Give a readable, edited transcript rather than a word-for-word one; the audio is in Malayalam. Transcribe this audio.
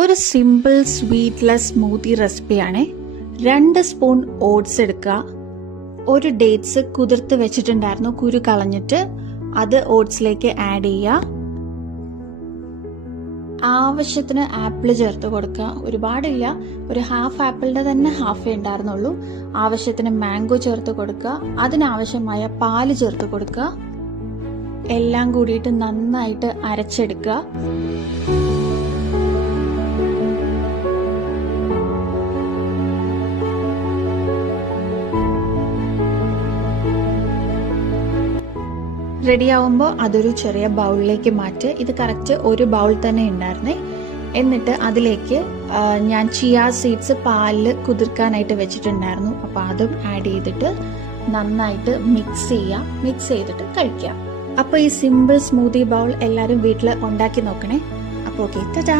ഒരു സിമ്പിൾ സ്വീറ്റ്ലെസ് സ്മൂത്തി റെസിപ്പിയാണ്. 2 സ്പൂൺ ഓട്സ് എടുക്കുക. ഒരു ഡേറ്റ്സ് കുതിർത്ത് വെച്ചിട്ടുണ്ടായിരുന്നു, കുരു കളഞ്ഞിട്ട് അത് ഓട്സിലേക്ക് ആഡ് ചെയ്യുക. ആവശ്യത്തിന് ആപ്പിൾ ചേർത്ത് കൊടുക്കുക. ഒരുപാടില്ല, ഒരു ഹാഫ് ആപ്പിളിന്റെ തന്നെ ഹാഫേ ഉണ്ടായിരുന്നുള്ളൂ. ആവശ്യത്തിന് മാംഗോ ചേർത്ത് കൊടുക്കുക. അതിനാവശ്യമായ പാല് ചേർത്ത് കൊടുക്കുക. എല്ലാം കൂടിയിട്ട് നന്നായിട്ട് അരച്ചെടുക്കുക. റെഡി ആവുമ്പോൾ അതൊരു ചെറിയ ബൗളിലേക്ക് മാറ്റുക. ഇത് കറക്റ്റ് ഒരു ബൗൾ തന്നെ ഉണ്ടായിരുന്നേ. എന്നിട്ട് അതിലേക്ക് ഞാൻ ചിയ സീഡ്സ് പാലിൽ കുതിർക്കാനായിട്ട് വെച്ചിട്ടുണ്ടായിരുന്നു. അപ്പോൾ അതും ആഡ് ചെയ്തിട്ട് നന്നായിട്ട് മിക്സ് ചെയ്യുക. മിക്സ് ചെയ്തിട്ട് കഴിക്കുക. അപ്പോൾ ഈ സിമ്പിൾ സ്മൂത്തി ബൗൾ എല്ലാവരും വീട്ടിൽ ഉണ്ടാക്കി നോക്കണേ. അപ്പോൾ ഓക്കെ, ടാറ്റാ.